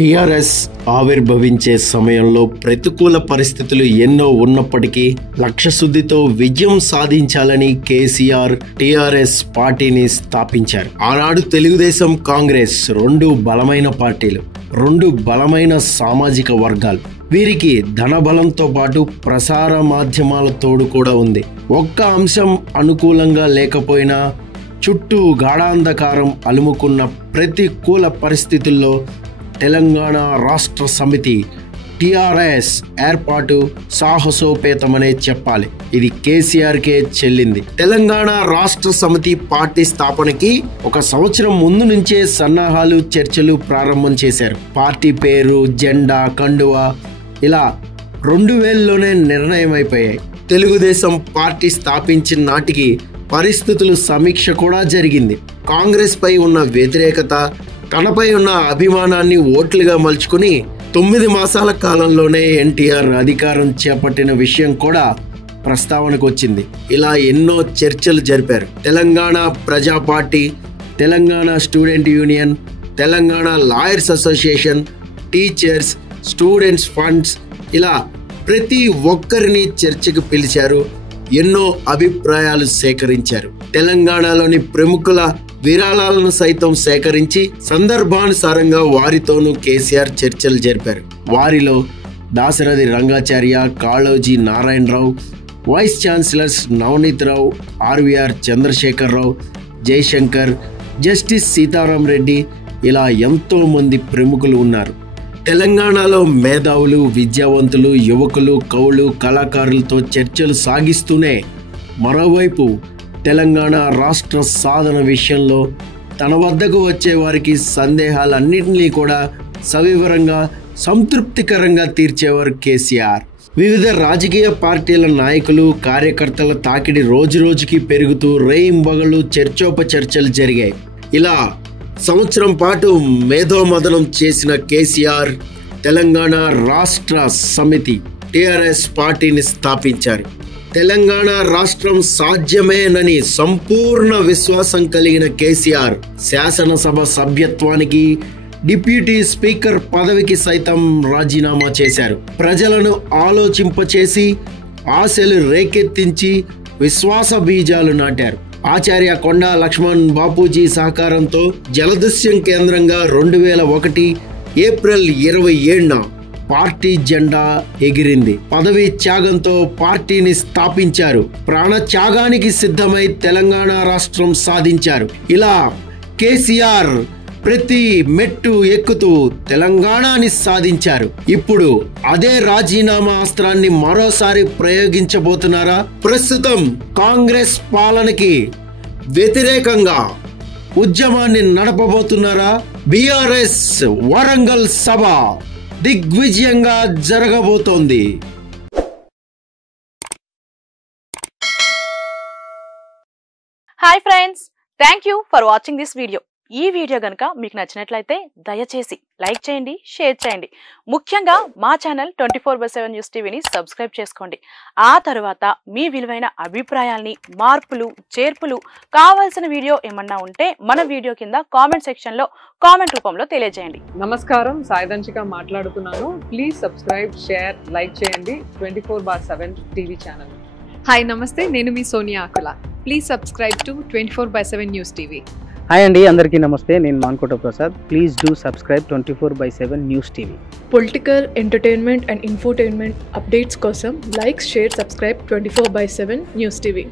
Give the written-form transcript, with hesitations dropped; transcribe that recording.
TRS ఆవిర్భవించే సమయంలో ప్రతికూల పరిస్థితులు ఎన్నో ఉన్నప్పటికీ లక్ష్యశుద్ధితో విజయం సాధించాలని కేసీఆర్ టీఆర్ఎస్ పార్టీని స్థాపించారు. ఆనాడు తెలుగుదేశం, కాంగ్రెస్ రెండు బలమైన పార్టీలు, రెండు బలమైన సామాజిక వర్గాలు. వీరికి ధనబలంతో పాటు ప్రసార మాధ్యమాల తోడు కూడా ఉంది. ఒక్క అంశం అనుకూలంగా లేకపోయినా చుట్టూ గాఢాంధకారం అలుముకున్న ప్రతికూల పరిస్థితుల్లో తెలంగాణ రాష్ట్ర సమితి టీఆర్ఎస్ ఏర్పాటు సాహసోపేతమనే చెప్పాలి. ఇది కేసీఆర్కే చెల్లింది. తెలంగాణ రాష్ట్ర సమితి పార్టీ స్థాపనకి 1 సంవత్సరం ముందు నుంచే సన్నాహాలు, చర్చలు ప్రారంభం చేశారు. పార్టీ పేరు, జెండా, కండువా ఇలా 2000లోనే నిర్ణయం అయిపోయాయి. తెలుగుదేశం పార్టీ స్థాపించిన నాటికి పరిస్థితులు సమీక్ష కూడా జరిగింది. కాంగ్రెస్ పై ఉన్న వ్యతిరేకత, తనపై ఉన్న అభిమానాన్ని ఓట్లుగా మలుచుకుని 9 మాసాల కాలంలోనే ఎన్టీఆర్ అధికారం చేపట్టిన విషయం కూడా ప్రస్తావనకు వచ్చింది. ఇలా ఎన్నో చర్చలు జరిపారు. తెలంగాణ ప్రజా party, Telangana student union, Telangana lawyers association, teachers, students funds ఇలా ప్రతి ఒక్కరిని చర్చకు పిలిచారు. ఎన్నో అభిప్రాయాలు సేకరించారు. తెలంగాణలోని ప్రముఖుల విరాళాలను సైతం సేకరించి సందర్భానుసారంగా వారితోనూ కేసీఆర్ చర్చలు జరిపారు. వారిలో దాశరథి రంగాచార్య, కాళోజీ నారాయణరావు, వైస్ ఛాన్సలర్స్ నవనీత్ రావు, ఆర్వీఆర్ చంద్రశేఖరరావు, జయశంకర్, జస్టిస్ సీతారాం రెడ్డి ఇలా ఎంతో మంది ప్రముఖులు ఉన్నారు. తెలంగాణలో మేధావులు, విద్యావంతులు, యువకులు, కవులు, కళాకారులతో చర్చలు సాగిస్తూనే మరోవైపు తెలంగాణ రాష్ట్ర సాధన విషయంలో తన వద్దకు వచ్చే వారికి సందేహాలన్నింటినీ కూడా సవివరంగా, సంతృప్తికరంగా తీర్చేవారు కేసీఆర్. వివిధ రాజకీయ పార్టీల నాయకులు, కార్యకర్తల తాకిడి రోజురోజుకి పెరుగుతూ రేయింబగళ్ళు చర్చోపచర్చలు జరిగాయి. ఇలా సంవత్సరం పాటు మేధోమథనం చేసిన కేసీఆర్ తెలంగాణ రాష్ట్ర సమితి టీఆర్ఎస్ పార్టీని స్థాపించారు. తెలంగాణ రాష్ట్రం సాధ్యమేనని సంపూర్ణ విశ్వాసం కలిగిన కేసీఆర్ శాసనసభ సభ్యత్వానికి, డిప్యూటీ స్పీకర్ పదవికి సైతం రాజీనామా చేశారు. ప్రజలను ఆలోచింపచేసి, ఆశలు రేకెత్తించి విశ్వాస బీజాలు నాటారు. ఆచార్య కొండా లక్ష్మణ్ బాపూజీ సహకారంతో జలదస్యం కేంద్రంగా 2001 ఏప్రిల్ 27న పార్టీ జెండా ఎగిరింది. పదవి త్యాగంతో పార్టీని స్థాపించారు. ప్రాణ త్యాగానికి సిద్ధమై తెలంగాణ రాష్ట్రం సాధించారు. ఇలా కేసీఆర్ ప్రతి మెట్టు ఎక్కుతూ తెలంగాణని సాధించారు. ఇప్పుడు అదే రాజీనామా అస్త్రాన్ని మరోసారి ప్రయోగించబోతున్నారా? ప్రస్తుతం కాంగ్రెస్ పాలనకి వ్యతిరేకంగా ఉద్యమాన్ని నడపబోతున్నారా? బీఆర్ఎస్ వరంగల్ సభ దిగ్విజయంగా జరగబోతోంది. Hi friends, thank you for watching this video. ఈ వీడియో గనుక మీకు నచ్చినట్లయితే దయచేసి లైక్ చేయండి, షేర్ చేయండి. ముఖ్యంగా మా ఛానల్ 24/7 న్యూస్ టీవీని సబ్స్క్రైబ్ చేసుకోండి. ఆ తర్వాత మీ విలువైన అభిప్రాయాల్ని, మార్పులు, చేర్పులు, కావాల్సిన వీడియో ఏమన్నా ఉంటే మన వీడియో కింద కామెంట్ సెక్షన్లో కామెంట్ రూపంలో తెలియజేయండి. నమస్కారం, సాయిదంచిక మాట్లాడుతున్నాను. ప్లీజ్ సబ్స్క్రైబ్, షేర్, లైక్ చేయండి 24/7 టీవీ ఛానల్. హాయ్ నమస్తే, నేను మీ Sonia Akula. Please subscribe to 24/7 news TV. Hi అండి, అందరికీ నమస్తే. నేను Mankota Prasad. Please do subscribe 24/7 news TV. Political, entertainment and infotainment updates కోసం like, share, subscribe 24/7 news TV.